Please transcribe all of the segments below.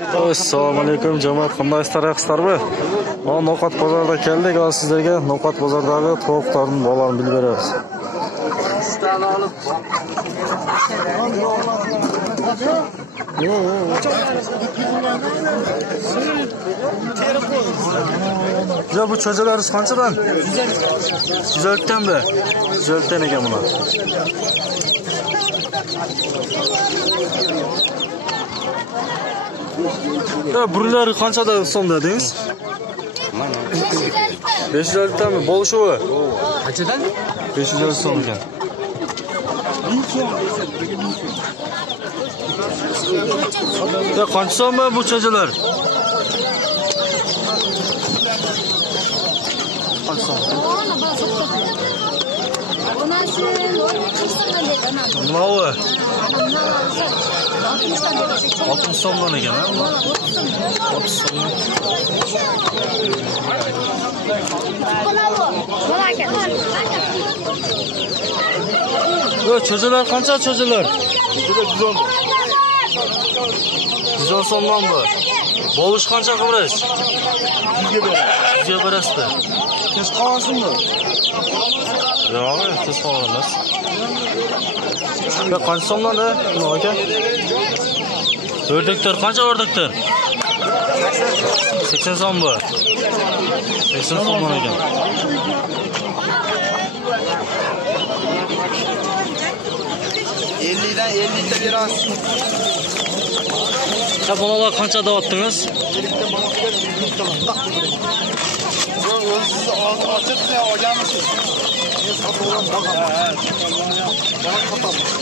Assalomu alaykum jamoat, qandaysizlar, yaxshilarmi? No'qat bozorida keldik, sizlarga No'qat bozoridagi tovuqlarning bolarini bilib beramiz. Ya bu çocuğlarınız qanchadan? 150 dan mi? 150 dan ekan bular. Ya burunları qanchada so'm dedingiz? 550 dan mi? Bo'lishuvi? Qanchadan? 550 so'm ekan. Ya qancha so'm bu çocuğlar? Qancha so'm? Nima? 60 so'mdan ekan, ha? 30 so'm. Yo, çocuğlar qancha çocuğlar? 110 so'mdan bu. Bo'lish qancha qilasiz? 100 ga berasizmi? Tez qolasizmi? Yo'q, tez qolamiz. Ya qancha so'mdan da? Nima ekan? Ördekler qancha ördekler? 80 so'm bu. 80 so'mdan ekan. Dan 50 ta berasiz. Ya bolalar qancha deyaptıngiz?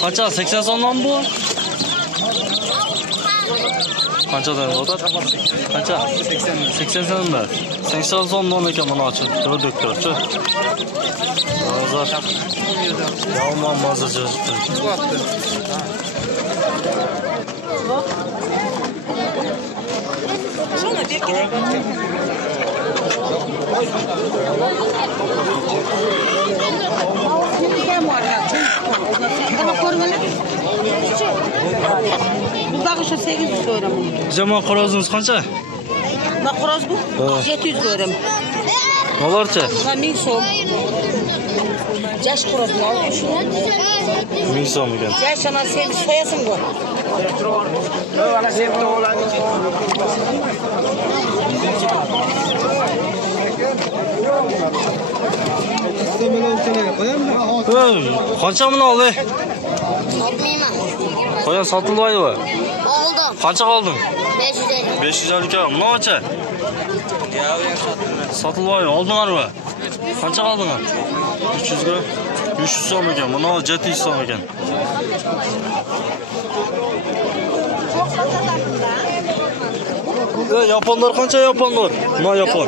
Qancha? 80 so'mdan bu? Qanchadan o'tadi? Qancha? 80 so'mdan. 80 so'mdan ekan buni ochib. Ördeklar-chi. Hozir. Yomon mazza chiqdi. Şuna bir kere. Buradaki şu 800 lira mı? Zaman qorozunuz qancha? Bak xoroz bu 700 lira mı? Nelarcha? Ha 1000 so'm. Yaş xoroz mu aldın şunu? 1000 so'm ekan. Yaş ana sen soyasın bu. Qancha buni oldi? Olmayman. Qo'yan sotilmaydi-mi? Oldim. Qancha qolding? 550. 550 ka. Bunacha? Sotilmaydi, oldinglarmi? Qancha qoldinglar? 300 ga. 300 so'm ekan. Buni 700 so'm ekan. Yaponlar qancha yaponlar? Nima yapon?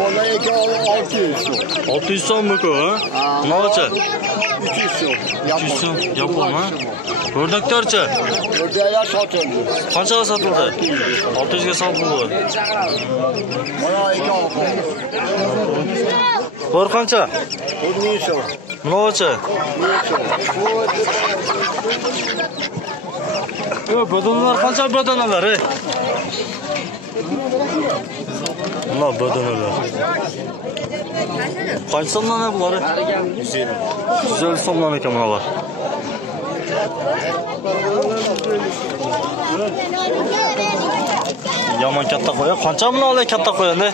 600 so'm-ku, ha? Necha? 300 so'm. 300 so'm yapon, ha? Ördeklarcha? Ördeklar sotildi. Qanchaga sotildi? 600 ga sotildi. Mana 2 olqon. Bor qancha? 1000 so'm. Necha? 1000 so'm. Yo, badanalar qancha badanalar, ey? Mana badanalar. Qancha so'mdan bular? 150. 150 so'mdan ekan bular. Yomon katta qo'ya. Qancha buni olay katta qo'yanda?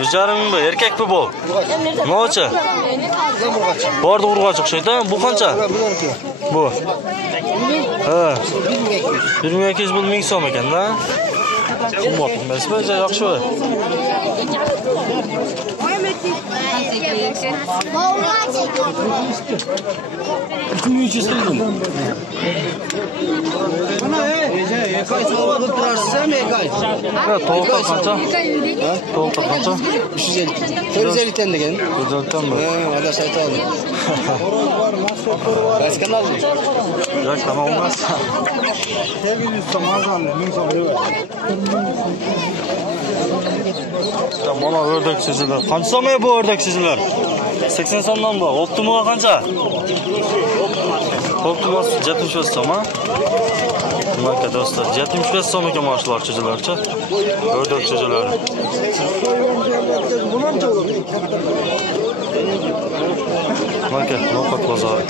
1.5 bu, erkakmi bu? Necha? Bordi urg'och o'xshaydi. Bu qancha? Bu. Ha. 1200 bu 1000 so'm ekan-da. Qimmat emasmi? Yaxshi. Ekay so'rab turasizmi, ekay? Ha, tovuqlar qancha? Tovuqlar qancha? 350. 450 tan degan. 450 tanmi? Ha, hali sayt oldim. Qaysi kanalmi? Yo'q, kanal emas. 800 so'm olganmi? 1000 so'm deb. Mana ördek sizlar. Qancha so'm bu ördek sizlar? 80 so'mdan bu. Optimuga qancha? Optimus 70 so'm, ha? Bakın dostlar 75 so'm ekan mana shular cho'jalarcha. O'rdak cho'jalari. Bakın no'xat bozori.